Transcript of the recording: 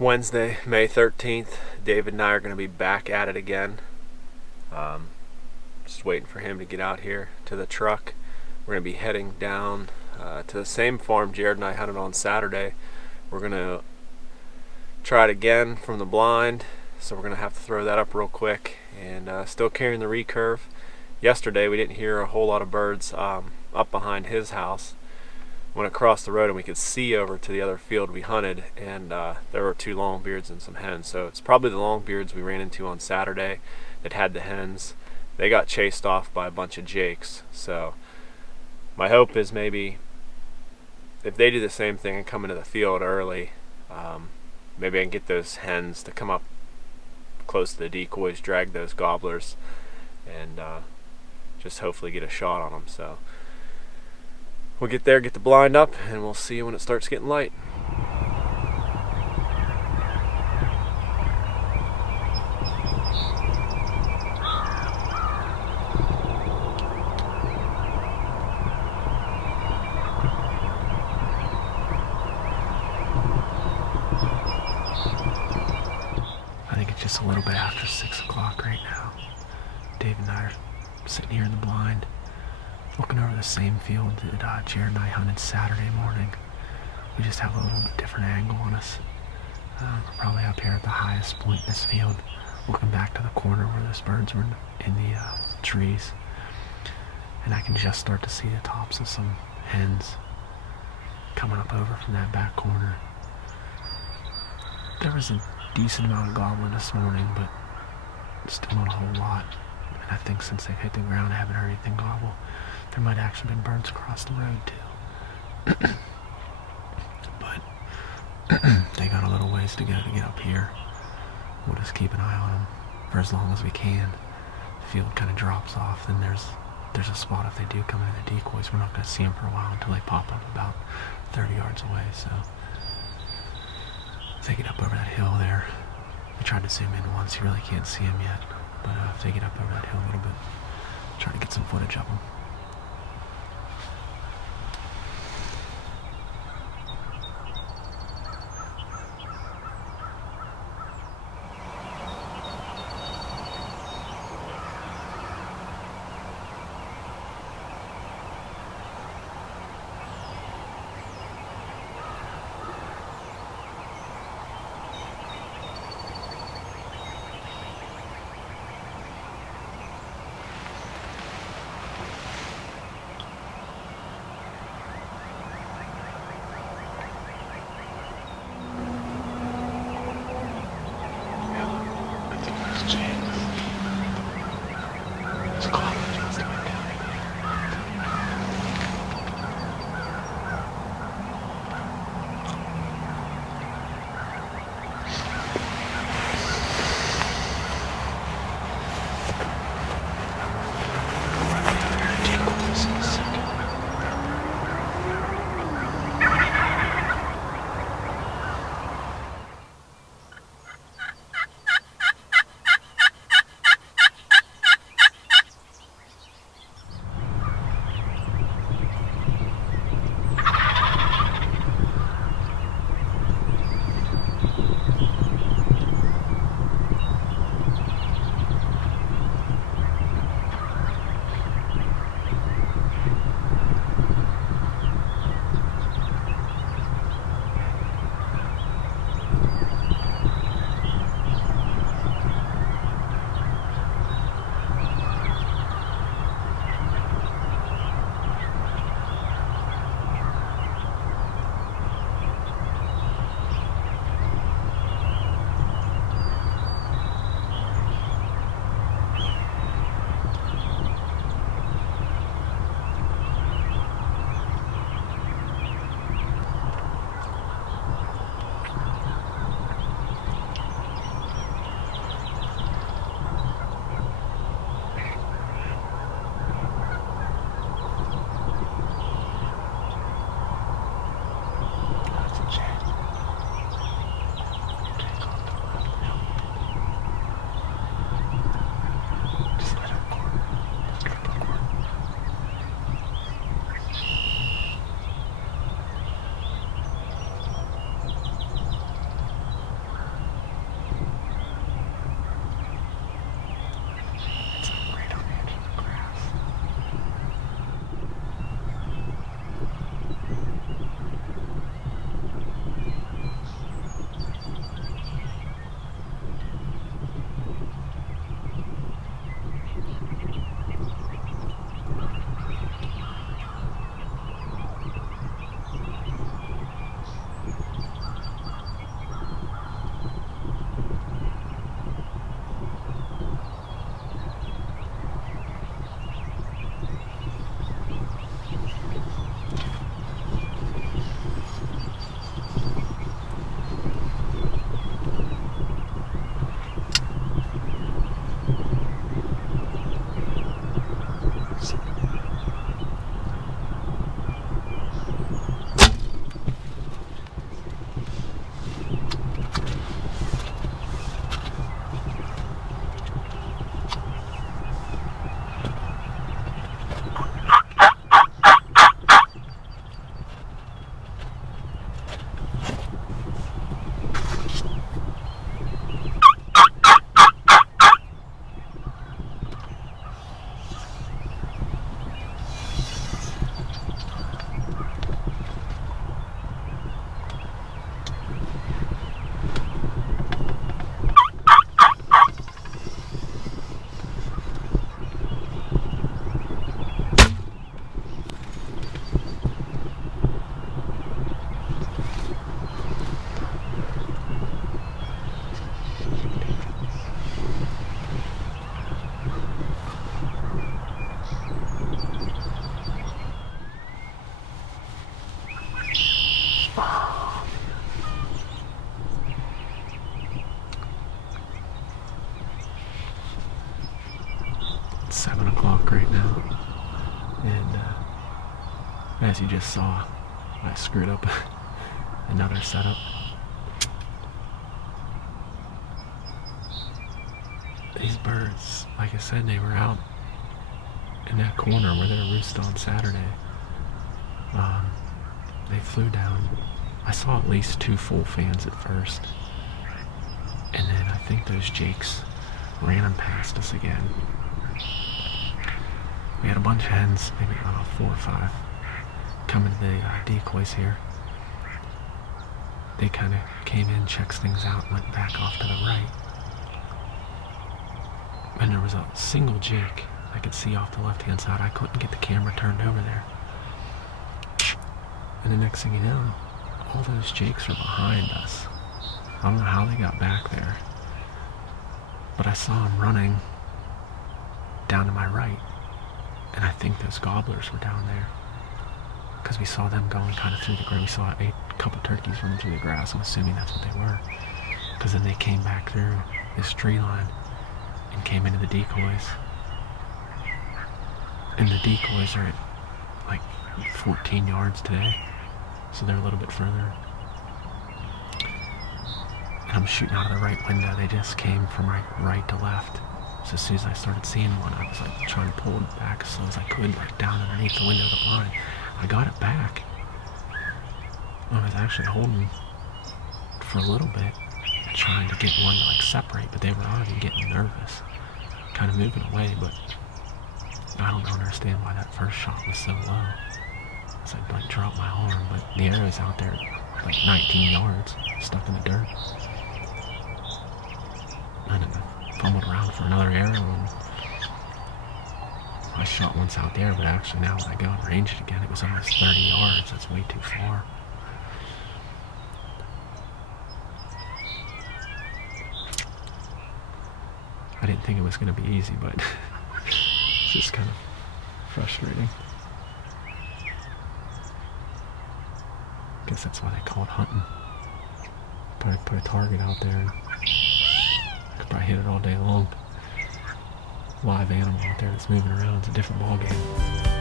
Wednesday, May 13th. David and I are going to be back at it again. Just waiting for him to get out here to the truck. We're going to be heading down to the same farm Jared and I hunted on Saturday. We're going to try it again from the blind, so we're going to have to throw that up real quick. And still carrying the recurve. Yesterday we didn't hear a whole lot of birds up behind his house. Went across the road and we could see over to the other field we hunted, and there were 2 longbeards and some hens. So it's probably the longbeards we ran into on Saturday that had the hens. They got chased off by a bunch of jakes. So my hope is maybe if they do the same thing and come into the field early, maybe I can get those hens to come up close to the decoys, drag those gobblers, and just hopefully get a shot on them. So we'll get there, get the blind up, and we'll see you when it starts getting light. I think it's just a little bit after 6 o'clock right now. Dave and I are sitting here in the blind, looking over the same field that Jared and I hunted Saturday morning. We just have a little bit different angle on us. We're probably up here at the highest point in this field, looking back to the corner where those birds were in the trees. And I can just start to see the tops of some hens coming up over from that back corner. There was a decent amount of gobbling this morning, but still not a whole lot. And I think since they've hit the ground, I haven't heard anything gobble. There might actually been birds across the road too. But they got a little ways to go to get up here. We'll just keep an eye on them for as long as we can. The field kind of drops off, then there's a spot if they do come into the decoys. We're not going to see them for a while until they pop up about 30 yards away. So if they get up over that hill there, we tried to zoom in once. You really can't see them yet, but if they get up over that hill a little bit, try to get some footage of them. 7 o'clock right now. And as you just saw, I screwed up another setup. These birds, like I said, they were out in that corner where they roosted on Saturday. They flew down. I saw at least 2 full fans at first. And then I think those jakes ran them past us again. We had a bunch of hens, maybe 4 or 5, coming to the decoys here. They kind of came in, checked things out, and went back off to the right. And there was a single jake I could see off the left-hand side. I couldn't get the camera turned over there. And the next thing you know, all those jakes are behind us. I don't know how they got back there, but I saw them running down to my right. And I think those gobblers were down there, because we saw them going kind of through the grass. We saw a couple turkeys running through the grass. I'm assuming that's what they were, because then they came back through this tree line and came into the decoys. And the decoys are at like 14 yards today, so they're a little bit further. And I'm shooting out of the right window. They just came from right to left. So as soon as I started seeing one, I was like trying to pull it back as slow as I could, like down underneath the window of the blind. I got it back. I was actually holding for a little bit, trying to get one to like separate, but they were already getting nervous, kind of moving away. But I don't understand why that first shot was so low. So I like dropped my arm, but the arrow's out there like 19 yards, stuck in the dirt. And I fumbled around for another arrow, and I shot once out there, but actually now when I go and range it again, it was almost 30 yards. That's way too far. I didn't think it was going to be easy, but it's just kind of frustrating. Guess that's why they call it hunting. Put a target out there, and could probably hit it all day long. Live animal out there that's moving around, it's a different ballgame.